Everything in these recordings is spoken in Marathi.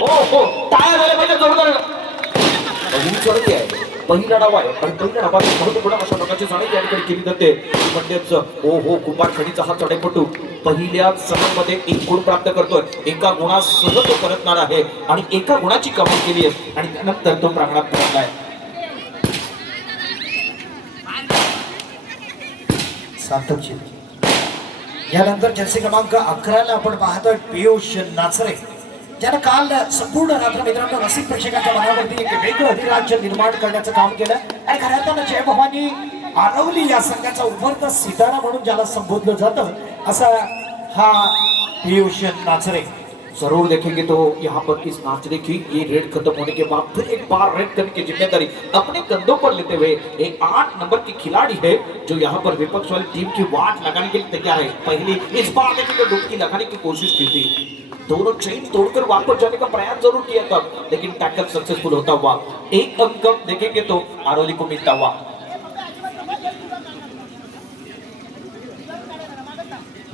हो टाळ्या झाल्या पाहिजे जोरदार. उंच चढती आहे. पहिला डाव आहे आणि पहिल्या डावात महत्वपूर्ण अशा प्रकारची चढाई या ठिकाणी केली जाते. म्हणजेच ओ हो कुंभार खडीचा हा चढाईपटू पहिल्या सणामध्ये एक गुण प्राप्त करतोय. एका गुणासह तो परतणार आहे आणि एका गुणाची कमाई केली आहे आणि त्यानंतर तो प्रांगणात परतलाय. सार्थकची यानंतर जर्सी क्रमांक 11 ला आपण पाहतोय पियुष नाचरे, ज्यानं काल संपूर्ण रात्र मित्रांनो रसिक प्रेक्षकांच्या मनावरती एक वेगळं अधिराज्य निर्माण करण्याचं काम केलं. आणि खऱ्या अर्थानं जय भवानी आरवली या संघाचा उभरता सितारा म्हणून ज्याला संबोधलं जातं असा हा पियुष नाचरे. जरूर देखेंगे तो यहाँ पर इस नाचने की ये रेड खत्म होने के बाद फिर एक बार रेड करने की जिम्मेदारी अपने कंधों पर लेते हुए एक 8 नंबर की खिलाड़ी है जो यहाँ पर विपक्ष वाली टीम की वाट लगाने के लिए तैयार है. पहले इस बार देखेंगे डुबकी लगाने की कोशिश की थी. दोनों चेन तोड़कर वापस जाने का प्रयास जरूर किया था लेकिन टैकल सक्सेसफुल होता हुआ एक अंक देखेंगे तो आरोली को मिलता हुआ.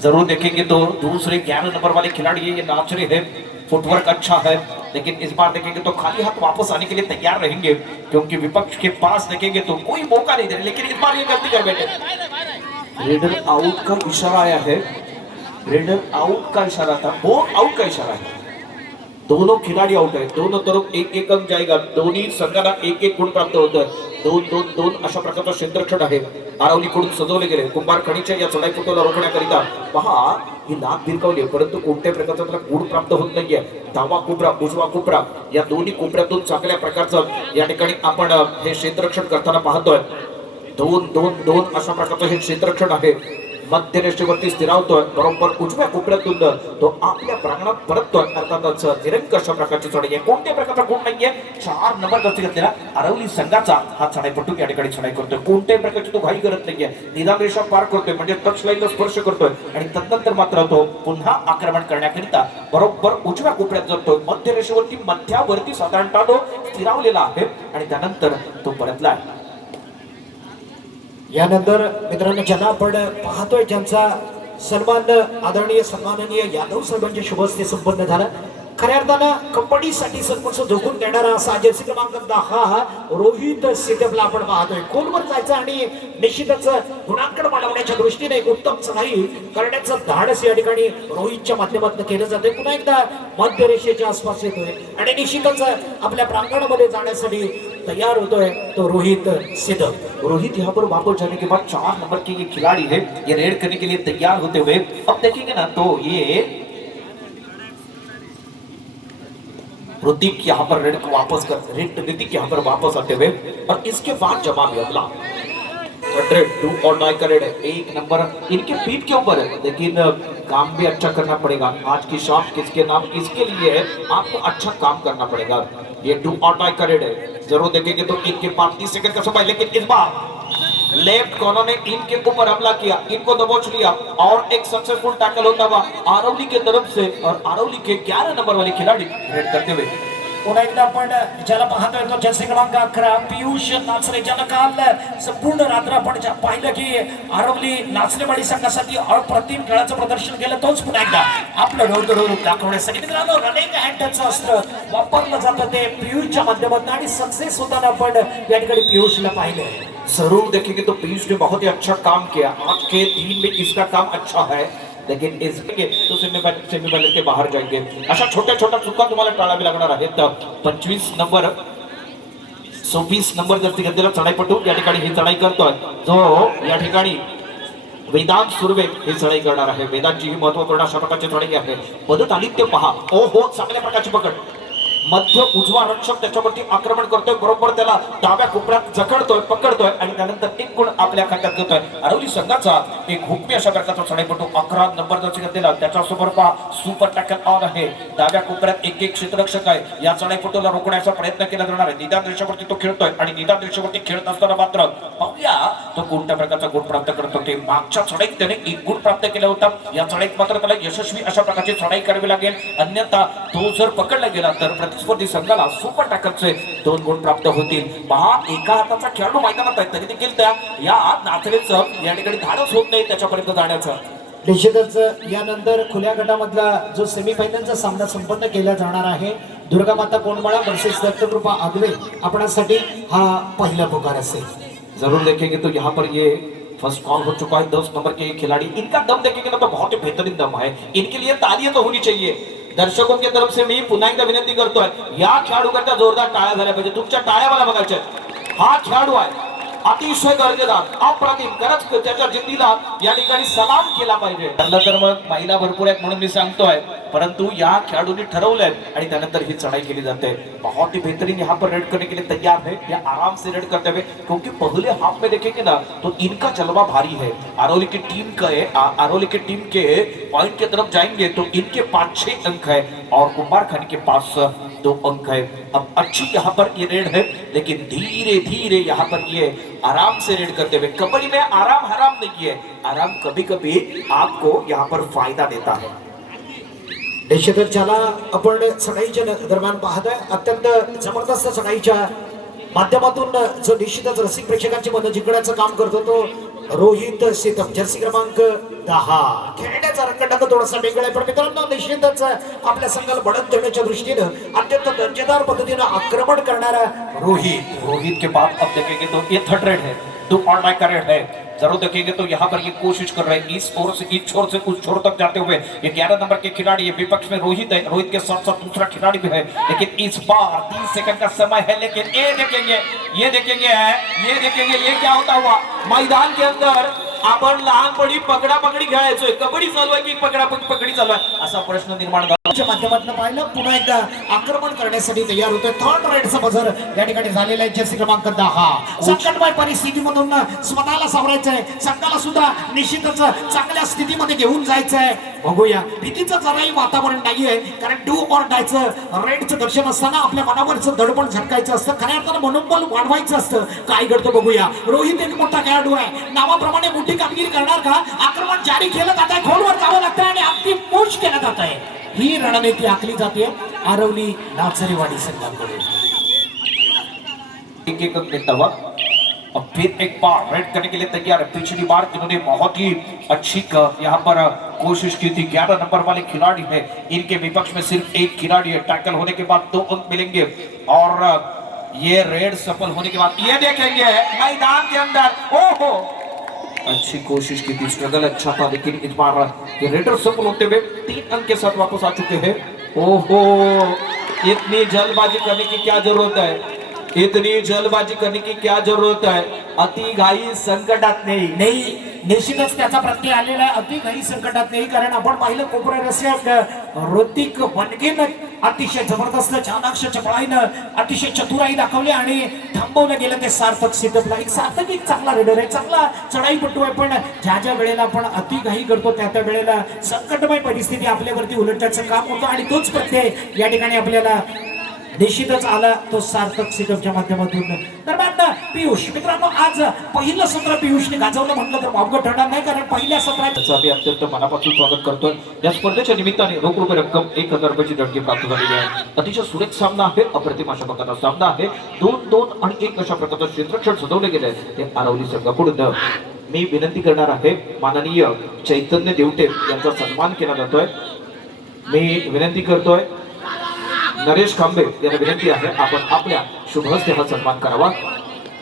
जरूर देखेंगे तो दूसरे 11 नंबर वाले खिलाड़ी ये नाचरे हैं. फुटवर्क अच्छा है लेकिन इस बार देखेंगे तो खाली हाथ वापस आने के लिए तैयार रहेंगे क्योंकि विपक्ष के पास देखेंगे तो कोई मौका नहीं दे रहे. लेकिन इस बार ये गलती कर बैठे. रेडर आउट का इशारा आया है. रेडर आउट का इशारा था. बोल आउट का इशारा है. दोनों खिलाड़ी आउट है. दोनों तरफ एक एक अंक जाएगा. दोन्ही संघाला एक एक गुण प्राप्त होत आहे. 2-2-2 अशा प्रकारचा क्षेत्ररक्षण आहे. आरवलीकडून सजवले गेले. कुंभार खडीच्या या चढाईपटूला रोखण्याकरिता पहा ही लात भिरकावली परंतु कोणत्याही प्रकारचा त्याला गुण प्राप्त होत नाहीये. डावा कोपरा उजवा कोपरा या दोन्ही कोपऱ्यातून चांगल्या प्रकारचं या ठिकाणी आपण हे क्षेत्ररक्षण करताना पाहतोय. 2-2-2 अशा प्रकारचं हे क्षेत्ररक्षण आहे. मध्य रेषेवरती स्थिरावतोय. बरोबर उजव्या कोपऱ्यातून तो आपल्या प्रांगणात परततोय. अर्थातच निरंक अशा प्रकारची चढाई आहे. कोणत्या प्रकारचा गुण नाहीये. 4 नंबर जास्ती घेतलेला आरवली संघाचा हा चढाईपटू या ठिकाणी चढाई करतोय. कोणत्याही प्रकारची तो घाई करत नाहीये. निदान रेषा पार करतोय म्हणजे टच लाईनला स्पर्श करतोय आणि तदनंतर मात्र तो पुन्हा आक्रमण करण्याकरिता बरोबर उजव्या कोपऱ्यात जातोय. मध्य रेषेवरती मध्यावरती साधारणतः तो स्थिरावलेला आहे आणि त्यानंतर तो परतलाय. यानंतर मित्रांनो ज्यांना आपण पाहतोय ज्यांचा सन्मान आदरणीय सन्माननीय यादव साहेबांच्या शुभ हस्ते संपन्न झाला. खऱ्या अर्थानं कबड्डीसाठी सर्वस्व झोकून देणारा असा जर्सी क्रमांक 10 रोहित सिद्धपला आपण पाहतोय. खोलवर जायचं आणि निश्चितच गुणांकन वाढवण्याच्या दृष्टीने एक उत्तम चढाई करण्याचं धाडस या ठिकाणी रोहितच्या माध्यमातून केलं जाते. पुन्हा एकदा मध्य रेषेच्या आसपास येतोय आणि निश्चितच आपल्या प्रांगणामध्ये जाण्यासाठी तैयार होतोय तो रोहित सिद्ध. रोहित यहाँ पर वापस जाने के बाद 4 नंबर के ये खिलाड़ी है ये रेड करने के लिए तैयार होते हुए अब देखेंगे ना तो ये ऋतिक यहाँ पर रेड को वापस कर ऋतिक यहाँ पर वापस आते हुए और इसके बाद जवाब हमला 102 और डाई का रेड है. 1 नंबर इनके पीठ के ऊपर है लेकिन काम भी अच्छा करना पड़ेगा. आज की शॉट किसके नाम इसके लिए है. आपको अच्छा काम करना पड़ेगा. ये 2 और डाई का रेड है. जरूर देखेंगे तो इनके पास 30 सेकंड का समय लेकिन इस बार लेफ्ट कॉर्नर ने इनके ऊपर हमला किया. इनको दबोच लिया और एक सक्सेसफुल टैकल होता हुआ आरवली के तरफ से और आरवली के 11 नंबर वाले खिलाड़ी रेड करते हुए. पुन्हा एकदा आपण ज्याला पाहतोय तो जर्सी क्रमांक 11 पियुष नाचरे, ज्यानं काल संपूर्ण रात्र आपण पाहिलं की आरवली नाचलेवाडी संघासाठी अप्रतिम खेळाचं प्रदर्शन केलं. तोच पुन्हा एकदा आपलं डोळं दाखवण्यासाठी मित्रांनो रनिंग हँडचं अस्त्र वापरलं जातं ते पियुषच्या माध्यमातून आणि सक्सेस होताना आपण या ठिकाणी पियुषला पाहिलं. जरूर देखेंगे तो पीयूष ने बहुत ही अच्छा काम किया. आज के दिन में इसका काम अच्छा है लेकिन इसके तो सेमीफायनल के बाहर जाएंगे. अशा छोट्या छोट्या चुका तुम्हाला टाळावी लागणार आहेत. 25 नंबर 26 नंबर जर घेतलेला चढाईपटू या ठिकाणी ही चढाई करतोय जो या ठिकाणी वेदांत सुर्वे ही चढाई करणार आहे. वेदांतची ही महत्वपूर्ण अशा प्रकारची चढाई आहे. पदत आदित्य पहा ओ हो चांगल्या प्रकारची पकड. मध्य उजवा रक्षक त्याच्यावरती आक्रमण करतोय. बरोबर त्याला डाव्या कोपऱ्यात जखडतोय पकडतोय आणि त्यानंतर एक गुण आपल्या खात्यात घेतोय. आरवली संघाचा एक हुकमी अशा प्रकारचा चढाईपटू 11 नंबर जर घेतलेला त्याच्यासोबत पहा सुपर टॅकल ऑन आहे. डाव्या कोपऱ्यात एक एक क्षेत्ररक्षक आहे. या चढाईपटूला रोखण्याचा प्रयत्न केला जाणार आहे. निदान रेषेवरती तो खेळतोय आणि निदान रेषेवरती खेळत असताना मात्र पाहूया तो कोणत्या प्रकारचा गुण प्राप्त करतो. ते मागच्या चढाईत त्याने एक गुण प्राप्त केला होता. या चढाईत मात्र त्याला यशस्वी अशा प्रकारची चढाई करावी लागेल. अन्यथा तो जर पकडला गेला तर स्पर्धी संघाला सुपर टॅकलचे 2 गुण प्राप्त होतील. पहा एका हाताचा खेळाडू मैदानात आहे तरी देखील त्या या नाचरेचं या ठिकाणी धाडस होत नाही त्याच्यापर्यंत जाण्याचं. निश्चितच यानंतर खुल्या गटामधला जो सेमीफायनलचा सामना संपन्न केला जाणार आहे दुर्गामाता कोंडमाळा वर्सेस दत्तकृपा आगवे आपणासाठी हा पहिला पुकार असेल. जरूर देखेंगे तो यहाँ पर ये फर्स्ट कॉल हो चुका है 10 नंबर के ये खिलाड़ी. इनका दम देखेंगे ना तो बहुत ही बेहतरीन दम है. इनके लिए तालियां तो होनी चाहिए. दर्शकों की तरफ से मी पुन्हा एकदा विनंती करतोय, या खेळाडूकरता जोरदार टाळ्या झाल्या पाहिजे. तुमच्या टाळ्या मला बघायच्या. हा खेळाडू आहे अतिशय दर्जेदार अप्रतिम. खरंच त्याच्या जिद्दीला या ठिकाणी सलाम केला पाहिजे. ठरलं तर मग महिला भरपूर आहेत म्हणून मी सांगतोय, परंतु या खेळाडूंनी ठरवलंय आणि त्यानंतर ही चढ़ाई केली जाते. बहुत ही बेहतरीन यहाँ पर रेड करने के लिए तैयार है. ये आराम से रेड करते हुए, क्योंकि पहले हाफ में देखेंगे ना तो इनका जलवा भारी है. आरोली की टीम के पॉइंट की तरफ जाएंगे तो इनके 5-6 अंक है और कुंभारखंड के पास 2 अंक है. अब अच्छी यहाँ पर ये रेड है, लेकिन धीरे धीरे यहाँ पर ये आराम से रेड करते हुए. कबड्डी में आराम हराम नहीं है. आराम कभी कभी आपको यहाँ पर फायदा देता है. निश्चितच ज्याला आपण चढाईच्या दरम्यान पाहतोय अत्यंत जबरदस्त चढाईच्या माध्यमातून जो निश्चितच रसिक प्रेक्षकांची मनं जिंकण्याचं काम करतो तो रोहित सीतम, जर्सी क्रमांक 10. खेळण्याचा रंगढंग थोडासा वेगळा आहे, पण मित्रांनो निश्चितच आपल्या संघाला बढत देण्याच्या दृष्टीनं अत्यंत दर्जेदार पद्धतीनं आक्रमण करणारा रोहित के बाद अब देखेंगे तो ये थर्ड रेड है. 2 और डाई का रेड है. जरूर देखेंगे तो यहाँ पर ये कोशिश कर रहे हैं इस छोर से उस छोर तक जाते हुए. ये 11 नंबर के खिलाड़ी, ये विपक्ष में रोहित है. रोहित के साथ साथ दूसरा खिलाड़ी भी है, लेकिन इस बार 30 सेकंड का समय है. लेकिन ये देखेंगे ये क्या होता हुआ. मैदान के अंदर आपण लहानपणी पकडापकडी खेळायचोय, कबड्डी चालू आहे की पकडी चालू आहे असा प्रश्न निर्माण झाला. माध्यमातून पाहिलं पुन्हा एकदा आक्रमण करण्यासाठी तयार होतोय. थर्ड रेडचा बझर या ठिकाणी झालेला आहे. जर्सी क्रमांक 10. संकटमय परिस्थितीमधून स्वतःला सावरायचंय, संघाला सुद्धा निश्चितच चांगल्या स्थितीमध्ये घेऊन जायचंय. बघूया, भीतीचं जराही वातावरण नाहीये, कारण डू ऑर डायचं रेडचं दर्शन असताना आपल्या मनावरचं दडपण झटकायचं असतं. खऱ्या अर्थानं मनोबल वाढवायचं असतं. काय घडतं बघूया. रोहित एक मोठा खेळाडू आहे, नावाप्रमाणे मोठी कामगिरी करणार का. आक्रमण जारी केलं जात आहे, खोलवर जावं लागतं आणि अगदी पुश केलं जात आहे. ही रणनीती आखली जाते आरवली नाचरेवाडी संघाकडे. एक मिनट वक्त. अब फिर एक बार रेड करने के लिए तैयार है. पिछली बार इन्होंने बहुत ही अच्छी यहाँ पर कोशिश की थी. 11 नंबर वाले खिलाड़ी है, इनके विपक्ष में सिर्फ एक खिलाड़ी है. टैकल होने के बाद 2 अंक मिलेंगे और ये रेड सफल होने के बाद ये देखेंगे मैदान के अंदर. ओहो, अच्छी कोशिश की थी, स्ट्रगल अच्छा था, लेकिन इस बार ये रेडर सफल होते हुए 3 अंक के साथ वापस आ चुके हैं. ओहो, इतनी जल्दबाजी करने की क्या जरूरत है. इतनी जल्दबाजी करने की क्या जरूरत है. अति घाई संकटात नाही. निश्चितच त्याचा प्रत्यय आलेला आहे. अति घाई संकटात नाही, कारण आपण पाहिलं कोपरा रसिक ऋतिक वनगेनं अतिशय जबरदस्त चाणाक्ष चपळाईनं अतिशय चतुराई दाखवली आणि थांबवलं गेलं ते सार्थक सीतपला. एक सार्थक एक चांगला रेडर आहे, चांगला चढाईपटू आहे, पण ज्या वेळेला आपण अति घाई करतो त्या वेळेला संकटमय परिस्थिती आपल्यावरती उलटण्याचं काम होतं आणि तोच प्रत्यय या ठिकाणी आपल्याला निश्चितच आला, तो सार्थक सीटपच्या माध्यमातून. दरम्यान पियुष मित्रांनो, आज पहिलं सत्र पियुषने गाजवलं म्हटलं तर वावगं ठरणार नाही, कारण पहिल्या सत्रात आम्ही अत्यंत मनापासून स्वागत करतोय. या स्पर्धेच्या निमित्ताने रोख रुपये रक्कम 1000 रुपयाची देणगी प्राप्त झालेली आहे. अतिशय सुरेख सामना आहे, अप्रतिम अशा प्रकारचा सामना आहे. 2-2 आणि 1 अशा प्रकारचं क्षेत्रक्षण सजवले गेले आहे. ते आरवली संघाकडून मी विनंती करणार आहे, माननीय चैतन्य देवटे यांचा सन्मान केला जातोय. मी विनंती करतोय नरेश कांबे यांना विनंती आहे, आपण आपल्या शुभ हस्ते हा सन्मान करावा.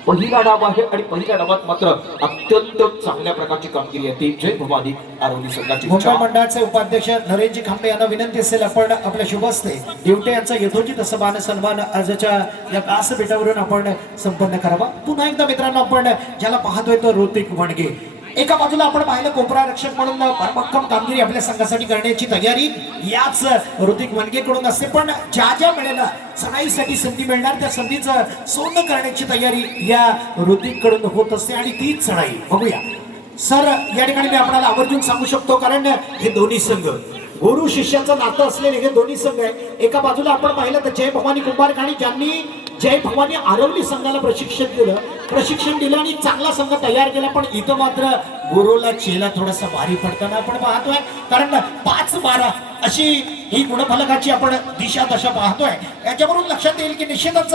पहिला डाव आहे आणि पहिल्या डावात मात्र अत्यंत चांगल्या प्रकारची कामगिरी आहे ती जय भवानी आरवली संघाची. मुंबई मंडळाचे उपाध्यक्ष नरेशजी खांबे यांना विनंती असेल, आपण आपल्या शुभ हस्ते देवटे यांचा यथोचित असं सन्मान आजच्या या व्यासपीठावरून आपण संपन्न करावा. पुन्हा एकदा मित्रांनो, आपण ज्याला पाहतोय तो ऋतिक वणगे. एका बाजूला आपण पाहिलं कोपरा रक्षक म्हणून भरभक्कम कामगिरी आपल्या संघासाठी करण्याची तयारी याच ऋतिक वनगेकडून असते, पण ज्या वेळेला चढाईसाठी संधी मिळणार त्या संधीचं सोनं करण्याची तयारी या ऋतिककडून होत असते आणि तीच चढाई. बघूया सर, या ठिकाणी मी आपल्याला आवर्जून सांगू शकतो, कारण हे दोन्ही संघ गुरु शिष्याचं नातं असलेले हे दोन्ही संघ आहे. एका बाजूला आपण पाहिलं तर जय भवानी कुंभारखाणी, ज्यांनी जय भवानी आरवली संघाला प्रशिक्षण दिलं आणि चांगला संघ तयार केला, पण इथं मात्र गुरुला चेला थोडासा भारी पडताना आपण पाहतोय, कारण 5-12 अशी ही गुणफलकाची आपण दिशा दशा पाहतोय. याच्यावरून लक्षात येईल की निश्चितच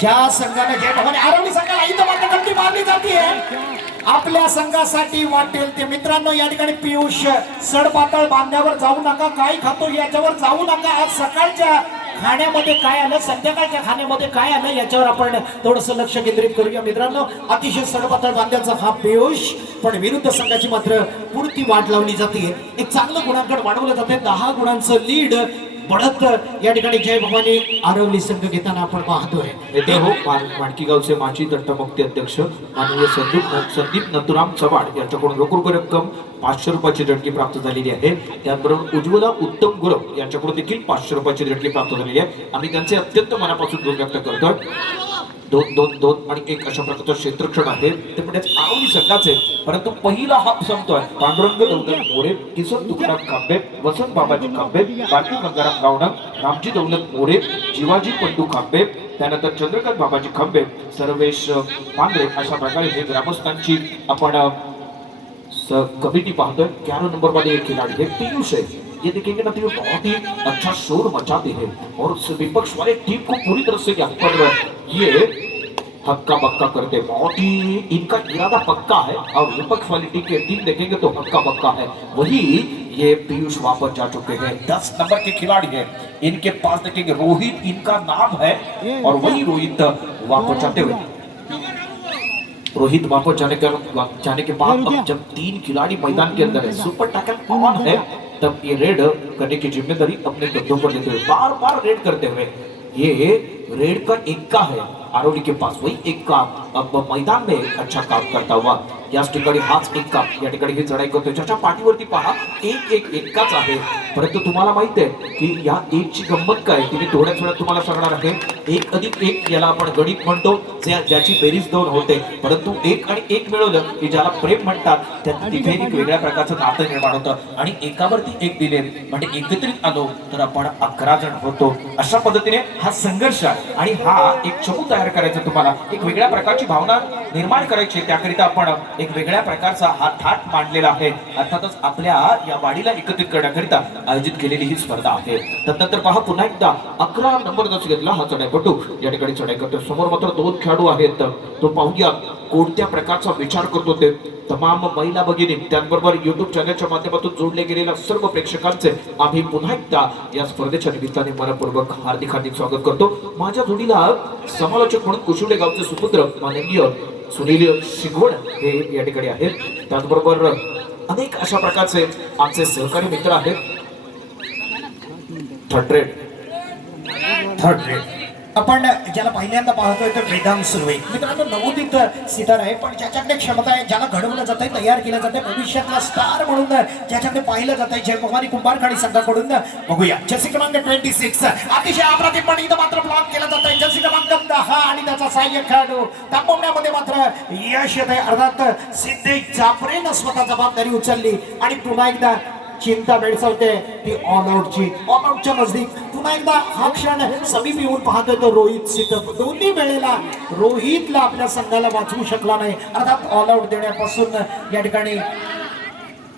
ज्या संघाने जय भवानी आरवली संघाला इथं मात्र गंदी मारली जाते आपल्या संघासाठी वाटेल ते. मित्रांनो, या ठिकाणी पियुष सडपातळ बांध्यावर जाऊ नका, काय खातो याच्यावर जाऊ नका. आज सकाळच्या खाण्यामध्ये काय आलं, संध्याकाळच्या खाण्यामध्ये काय आलं याच्यावर आपण थोडस लक्ष केंद्रित करूया मित्रांनो. अतिशय सडपातळ बांध्याचा हा पेयोश, पण विरुद्ध संघाची मात्र पुरती वाट लावली जाते. एक चांगलं गुणांकन वाढवलं जाते. 10 गुणांचं लीड बढत या ठिकाणी जय भवानी आरवली संघ घेताना आपण पाहतोय. येथे हो माणकी गावचे माजी तंटमुक्ती अध्यक्ष माननीय संदीप नथुराम चव्हाण यांच्याकडून रोख रक्कम 500 रुपयाची देणगी प्राप्त झालेली आहे. त्याचबरोबर उज्ज्वला उत्तम गुरव यांच्याकडून देखील 500 रुपयाची देणगी प्राप्त झालेली आहे. आम्ही त्यांचे अत्यंत मनापासून ऋण व्यक्त करतोय. 2-2-2 आणि 1 अशा प्रकारचं क्षेत्रक्षण आहे ते म्हणजे आरवली संघाचे. परंतु पहिला हाफ संपतोय. पांडुरंग दौलत मोरे, किसन तुकाराम खांबे, वसंत बाबाजी खांबे, बापू गंगाराम गावणा, रामजी दौलत मोरे, जीवाजी पंडू खांबे, त्यानंतर चंद्रकांत बाबाजी खांबे, सर्वेश पांढरे अशा प्रकारे हे ग्रामस्थांची आपण कमिटी पाहतोय. 11 नंबर वाले एक खिलाड़ी है पीयूष है. ये देखेंगे ना तो बहुत ही अच्छा शोर मचाते हैं और विपक्ष वाले टीम को पूरी तरह से यहाँ पर ये हक्का बक्का करते हैं. बहुत ही इनका इरादा पक्का है और विपक्ष वाली टीम देखेंगे तो हक्का बक्का है. वही ये पीयूष वापस जा चुके हैं. 10 नंबर के खिलाड़ी हैं. इनके पास देखेंगे रोहित इनका नाम है और वही रोहित वापस जाते हुए. रोहित वापस जाने के बाद अब जब 3 खिलाड़ी मैदान के अंदर है, सुपर टैकल कौन है, तब ये रेड करने की जिम्मेदारी अपने कंधों पर लेते हुए बार बार रेड करते हुए ये रेड का एक्का है आरोली के पास. वही एक्का अब मैदान में अच्छा काम करता हुआ याच ठिकाणी हाच एक्का या ठिकाणी ही चढाई करतोय. ज्याच्या पाठीवरती पहा एक एक्काच आहे. परंतु तुम्हाला माहित आहे की या एकची गंमत काय तिने थोड्याच वेळात तुम्हाला सांगणार आहे. 1 अधिक 1 याला आपण गणित म्हणतो, ज्याची बेरीज 2 होते. परंतु 1 आणि 1 मिळवलं की ज्याला प्रेम म्हणतात त्यात तिथे एक वेगळ्या प्रकारचं नातं निर्माण होतं. आणि एकावरती 1 दिले म्हणजे एकत्रित आलो तर आपण 11 जण होतो. अशा पद्धतीने हा संघर्ष आणि हा एक चमू तयार करायचा, तुम्हाला एक वेगळ्या प्रकारची भावना निर्माण करायची. त्याकरिता आपण एक वेगळ्या प्रकारचा हा थाट मांडलेला आहे. अर्थातच आपल्या या वाडीला एकत्रित करण्याकरिता आयोजित केलेली ही स्पर्धा आहे. त्यानंतर पहा पुन्हा एकदा 11 नंबर घेतला हा चढाईपटू या ठिकाणी चढाई करतो. समोर मात्र 2 खेळाडू आहेत. तो पाहूया कोणत्या प्रकारचा विचार करतो ते. तमाम महिला भगिनी त्याचबरोबर युट्यूब चॅनलच्या माध्यमातून जोडले गेलेल्या सर्व प्रेक्षकांचे आम्ही पुन्हा एकदा या स्पर्धेच्या निमित्ताने मनपूर्वक हार्दिक स्वागत करतो. माझ्या जोडीला समालोचक म्हणून कुशुले गावचे सुपुत्र माननीय सुनील शिगवण हे या ठिकाणी आहेत. त्याचबरोबर अनेक अशा प्रकारचे आमचे सहकारी मित्र आहेत. थर्ड रेड आपण ज्याला पहिल्यांदा पाहतोय तर वेदांत सुर्वे मित्रांनो नवोदित सितार आहे. पण ज्याच्याकडे क्षमता आहे, ज्याला घडवलं जात आहे, तयार केलं जात आहे, भविष्यातला स्टार म्हणून ज्याच्याकडे पाहिलं जात आहे, जय भवानी कुंभारखाडी संघाकडून बघूया. जर्सी क्रमांक 26 अतिशय अप्रतिम इथं मात्र ब्लॉक केला जात आहे. जर्सी क्रमांक 10 आणि त्याचा सहाय्यक खेळाडू थांबवण्यामध्ये मात्र यश येत आहे. अर्थात सिद्धेश जाफरेनं स्वतः जबाबदारी उचलली आणि पुन्हा एकदा चिंता भेडसावते ती ऑल आउटच्या नजदीक. पुन्हा एकदा हा क्षण समीप येऊन पाहतोय तो रोहित सिद्धप. दोन्ही वेळेला रोहितला आपल्या संघाला वाचवू शकला नाही. अर्थात ऑल आउट देण्यापासून या ठिकाणी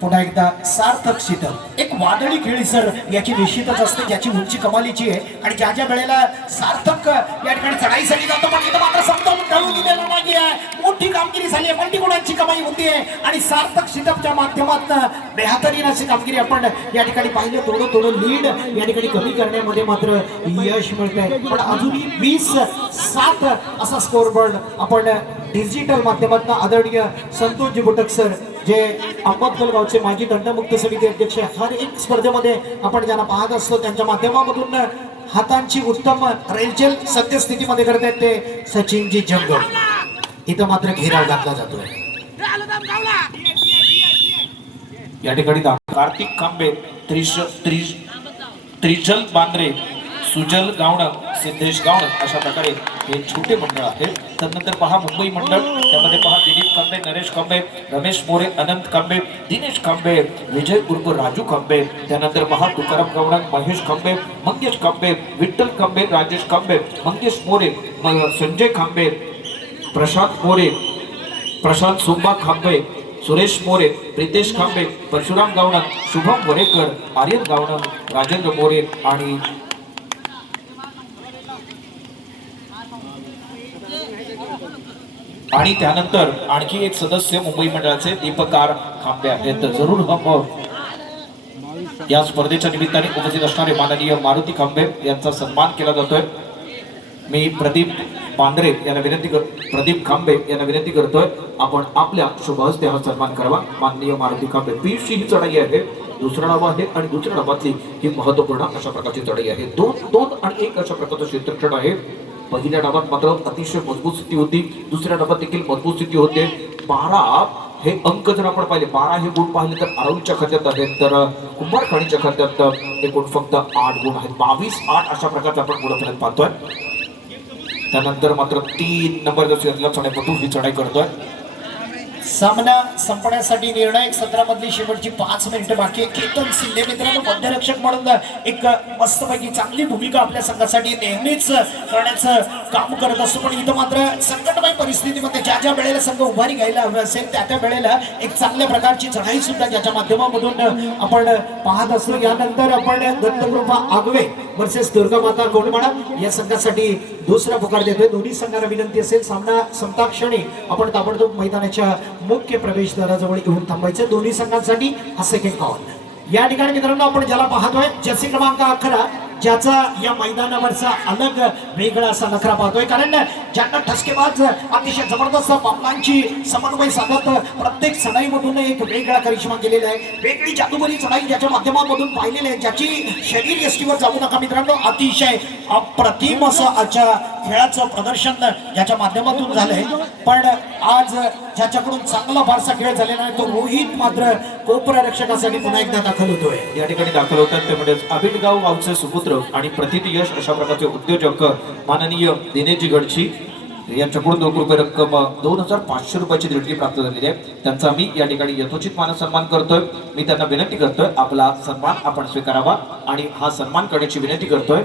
पुन्हा एकदा सार्थक सिद्धप. एक वादळी खेळी सर याची निश्चितच असते, ज्याची उंची कमालीची आहे. आणि ज्या ज्या वेळेला सार्थक या ठिकाणी चढाईसाठी जातो पण इथं मात्र समजावून ढळू दिलेला नाही आहे. मोठी कामगिरी झाली आहे, मल्टीगुणांची कमाई होती आहे आणि सार्थक सिद्धपच्या माध्यमातून बेहतरीन अशी कामगिरी आपण या ठिकाणी पाहिलं. थोडं लीड या ठिकाणी कमी करण्यामध्ये मात्र यश मिळतंय. पण अजूनही 20-7 असा स्कोरबोर्ड आपण डिजिटल माध्यमातून आदरणीय संतोषजी बुटक सर जे अहमदगल गावचे माजी दंडमुक्त समिती अध्यक्ष हर एक स्पर्धेमध्ये आपण ज्यांना पाहत असतो त्यांच्या माध्यमामधून हातांची उत्तम रेलचेल सद्यस्थितीमध्ये करतात ते सचिनजी जंगल. इथं मात्र घेराव घातला जातोय. या ठिकाणी कार्तिक खांबे, त्रिजल बांद्रे, सुजल गावण, सिद्धेश गावण अशा प्रकारे हे छोटे मंडळ आहे. त्यानंतर पहा मुंबई मंडळ, त्यामध्ये पहा दिलीप खांबे, नरेश खांबे, रमेश मोरे, अनंत खांबे, दिनेश खांबे, विजय उर्फ राजू खांबे. त्यानंतर पहा तुकाराम गावण, महेश खांबे, मंगेश खांबे, विठ्ठल खांबे, राजेश खांबे, मंगेश मोरे, संजय खांबे, प्रशांत मोरे, प्रशांत सुंबा खांबे, सुरेश मोरे, प्रितेश खांबे, परशुराम गावण, शुभम वरेकर, आर्यन गावण, राजेंद्र मोरे आणि त्यानंतर आणखी एक सदस्य मुंबई मंडळाचे दीपकार खांबे आहेत. जरूर हम या स्पर्धेच्या निमित्ताने उपस्थित असणारे माननीय मारुती खांबे यांचा सन्मान केला जातोय. मी प्रदीप पांढरे यांना प्रदीप खांबे यांना विनंती करतोय आपण आपल्या शुभ हस्ते हा सन्मान करावा. माननीय मारुती खांबे. पीयूषची ही चढाई आहे, दुसरं नाव आहे आणि दुसऱ्या नावातली ही महत्वपूर्ण अशा प्रकारची चढाई आहे. 2-2 आणि 1 अशा प्रकारचं क्षेत्रक्षण आहे. पहिल्या डावात मात्र अतिशय मजबूत स्थिती होती, दुसऱ्या डावात देखील मजबूत स्थिती होते. 12 हे अंक जर आपण पाहिले, 12 हे गुण पाहिले तर आरोग्यच्या खात्यात आहेत, तर कुंभारखाणीच्या खात्यात एकूण फक्त 8 गुण आहेत. 22-8 अशा प्रकारचा आपण गुणफलक पाहतोय. त्यानंतर मात्र 3 नंबर चढाईपटू ही चढाई करतोय. सामना संपण्यासाठी निर्णायक सत्रामधली शेवटची 5 मिनिटं बाकी आहे. केतन शिंदे मित्रांनो मध्यरक्षक म्हणून एक मस्तपैकी चांगली भूमिका आपल्या संघासाठी नेहमीच करण्याचं काम करत असतो, पण इथं मात्र संकटमय परिस्थितीमध्ये ज्या ज्या वेळेला संघ उभारी घ्यायला हवी असेल त्या त्या वेळेला एक चांगल्या प्रकारची चढाई सुद्धा ज्याच्या माध्यमामधून आपण पाहत असतो. यानंतर आपण दत्तकृपा आगवे वर्सेस दुर्गामाता गोंडमाळा या संघासाठी दुसरा पुकार देतोय. दोन्ही संघांना विनंती असेल सामना संपता क्षणी आपण ताबडतोब मैदानाच्या मुख्य प्रवेशद्वाराजवळ येऊन थांबायचं. दोन्ही संघांसाठी हा सेकंड कॉल. या ठिकाणी मित्रांनो आपण ज्याला पाहतोय जर्सी क्रमांक 11 ज्याचा या मैदानावरचा अलग वेगळा असा नखरा पाहतोय, कारण ज्यांना ठसकेबाज अतिशय जबरदस्त बाबलांची समन्वय साधत प्रत्येक चढाईमधून एक वेगळा करिश्मा केलेला आहे, वेगळी जादूगरी चढाई ज्याच्या माध्यमामधून पाहिलेली आहे, ज्याची शरीर यष्टीवर जाऊ नका मित्रांनो. अतिशय अप्रतिम असं आजच्या खेळाचं प्रदर्शन ज्याच्या माध्यमातून झालंय, पण आज ज्याच्याकडून चांगला फारसा खेळ झालेला आहे तो रोहित मात्र कोपरा रक्षकासाठी पुन्हा एकदा दाखल होतोय. या ठिकाणी दाखल होतात ते म्हणजे अभिनगाव गावचे सुपुत्र आणि प्रतिती यश अशा प्रकारचे उद्योजक माननीय दिनेशजी गडची यांच्याकडून ₹2 रक्कम 2500 रुपयाची देणगी प्राप्त झालेली आहे. त्यांचा मी या ठिकाणी यथोचित मान सन्मान करतोय. मी त्यांना विनंती करतोय आपला सन्मान आपण स्वीकारावा आणि हा सन्मान करण्याची विनंती करतोय.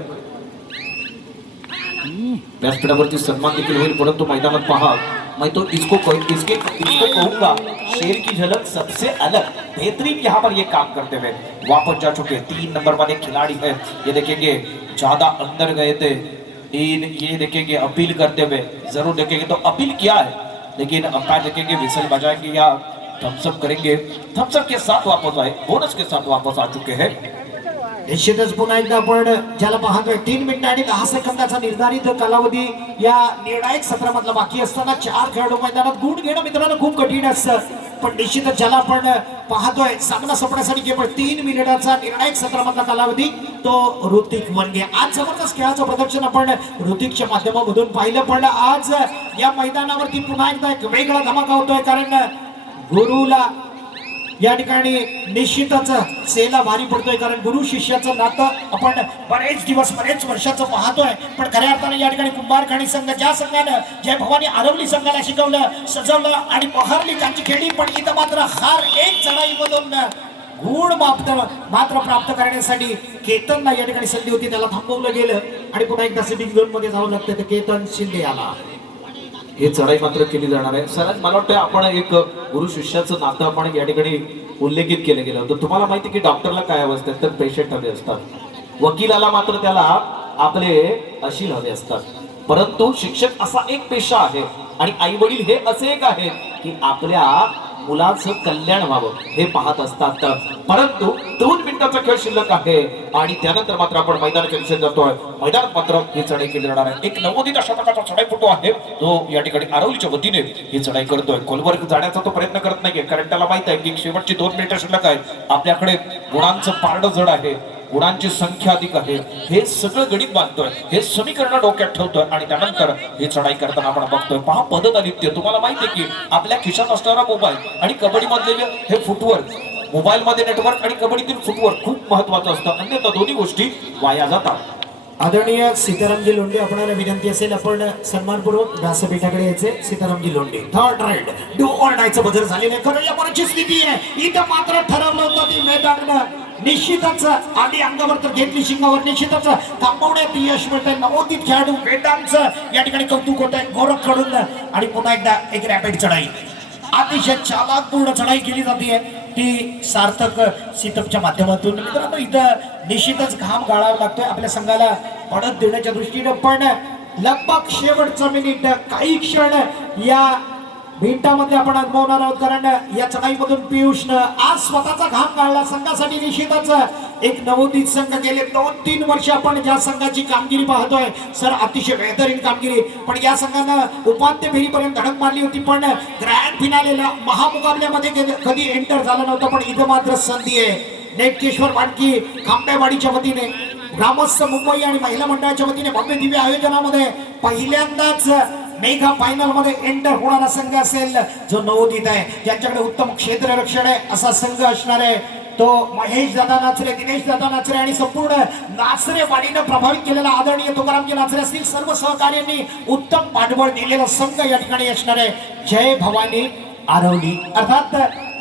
व्यासपीठावरती सन्मान देखील होईल, परंतु मैदानात पहा मैं तो इसको कहूंगा शेर की झलक सबसे अलग बेहतरीन यहाँ पर ये काम करते हुए वापस जा चुके 3 नंबर वाले खिलाड़ी है. ये देखेंगे ज्यादा अंदर गए थे, ये देखेंगे अपील करते हुए जरूर देखेंगे तो अपील किया है, लेकिन अंपायर देखेंगे विसल बजाएंगे या थम्सअप करेंगे. थम्सअप के साथ वापस आए, बोनस के साथ वापस आ चुके हैं. निश्चितच पुन्हा एकदा आपण ज्याला पाहतोय 3 मिनिटं आणि 10 सेकंदाचा निर्धारित कालावधी या निर्णायक सत्रामधला बाकी असताना 4 खेळाडू मैदानात गुण घेणं मित्रांनो खूप कठीण असतं, पण निश्चितच ज्याला आपण पाहतोय सामना संपण्यासाठी केवळ 3 मिनिटाचा निर्णायक सत्रामधला कालावधी तो ऋतिक वनगे. आज जबरदस्त खेळाचं प्रदर्शन आपण ऋतिकच्या माध्यमामधून पाहिलं, पण आज या मैदानावरती पुन्हा एकदा एक वेगळा धमाका होतोय, कारण गुरुला या ठिकाणी निश्चितच सेला भारी पडतोय, कारण गुरु शिष्याचं नातं आपण बरेच दिवस बरेच वर्षाचं पाहतोय, पण खऱ्या अर्थाने या ठिकाणी कुंभारखाणी संघ ज्या संघानं जय भवानी आरवली संघाला शिकवलं सजवलं आणि बहरली त्यांची खेळी, पण इथं मात्र हार एक चढाईमधून गुण मात्र प्राप्त करण्यासाठी केतनला या ठिकाणी संधी होती, त्याला थांबवलं गेलं आणि पुन्हा एकदा सिटिंग झोन मध्ये जावं लागतं. तर केतन शिंदे आला. हे चढाई मात्र केली जाणार आहे. सर मला वाटतं आपण एक गुरु शिष्याचं नातं आपण या ठिकाणी उल्लेखित केलं गेलं होतं. तुम्हाला माहिती की डॉक्टरला काय हवे असतात तर पेशंट हवे असतात, वकिलाला मात्र त्याला आपले अशील हवे असतात, परंतु शिक्षक असा एक पेशा आहे आणि आई वडील हे असे एक आहेत की आपल्या मुलाचं कल्याण व्हावं हे पाहत असतात. परंतु 2 मिनिटाचा खेळ शिल्लक आहे आणि त्यानंतर मात्र आपण मैदानाच्या दिशेने जातोय. मैदानात मात्र ही चढाई केली जाणार आहे. एक नवोदित शतकाचा चढाईपटू आहे तो या ठिकाणी आरवलीच्या वतीने ही चढाई करतोय. खोलवर जाण्याचा तो प्रयत्न करत नाहीये, कारण त्याला माहित आहे की शेवटची 2 मिनिटं शिल्लक आहेत. आपल्याकडे गुणांचं पारडं जड आहे, गुणांची संख्या अधिक आहे, हे सगळं गणित बांधतोय, हे समीकरण डोक्यात ठेवतोय आणि त्यानंतर ही चढाई करताना आपण बघतोय. पहा पद्धत आदित्य, तुम्हाला माहिती आहे की आपल्या खिशात असणारा मोबाईल आणि कबड्डी मधले हे फुटवर्क, मोबाईल मध्ये नेटवर्क आणि कबड्डीतील फुटवर्क खूप महत्वाचं असतं, अन्यथा दोन्ही गोष्टी वाया जातात. आदरणीय सीतारामजी लोंढे आपणाला विनंती असेल आपण सन्मानपूर्वक व्यासपीठाकडे यायचे. Sitaramji Londhe. Third raid do or डायचं बदल झालेलं आहे. खरं या बरीचशी स्थिती आहे, इथं मात्र ठरवलं होतं की मैदान निश्चितच आधी अंगावर तर घेतली शिंगावर, निश्चितच थांबवण्यात यश मिळतंय. नवोदित खेळाडू वेदांचं या ठिकाणी कौतुक होत आहे गोरख कडून आणि पुन्हा एकदा एक रॅपिड चढाई, अतिशय चालाकपूर्ण चढाई केली जाते ती सार्थक सिटअपच्या माध्यमातून. मित्रांनो इथं निश्चितच घाम गाळावा लागतोय आपल्या संघाला पडत देण्याच्या दृष्टीनं, पण लगभग शेवटचा मिनिट काही क्षण या भिंटामध्ये आपण अनुभवणार आहोत, कारण या चढाईमधून पियुषनं आज स्वतःचा घाम गाळला संघासाठी. निश्चितच एक नवोदित संघ गेले 2-3 वर्ष आपण ज्या संघाची कामगिरी पाहतोय सर, अतिशय बेहतरीन कामगिरी. पण या संघानं उपांत्य फेरीपर्यंत धडक मारली होती, पण ग्रँड फिनालेला महामुकाबल्यामध्ये कधी एंटर झालं नव्हतं. पण इथं मात्र संधी आहे. नेटकेश्वर वाडकी खांबेवाडीच्या वतीने, ग्रामस्थ मुंबई आणि महिला मंडळाच्या वतीने भव्य दिव्य आयोजनामध्ये पहिल्यांदाच मेगा फायनल मध्ये एंटर होणारा संघ असेल जो नवोदित आहे, ज्यांच्याकडे उत्तम क्षेत्ररक्षण आहे असा संघ असणार आहे. तो महेश दादा नाचरे, दिनेश दादा नाचरे आणि संपूर्ण नाचरे वाडीनं प्रभावित केलेला आदरणीय तुकारामजी नाचरे असतील सर्व सहकार्यांनी उत्तम पाठबळ दिलेला संघ या ठिकाणी असणार आहे. जय भवानी आरवली. अर्थात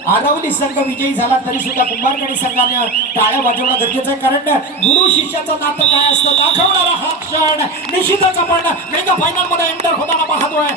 आरवली संघ विजयी झाला तरी सुद्धा कुंभारगडी संघाने टाळ्या वाजवणं गरजेचं आहे, कारण गुरु शिष्याचं नातं काय असतं दाखवणारा हा क्षण निश्चितच आपण मेगा फायनल मध्ये एंटर होताना पाहतोय.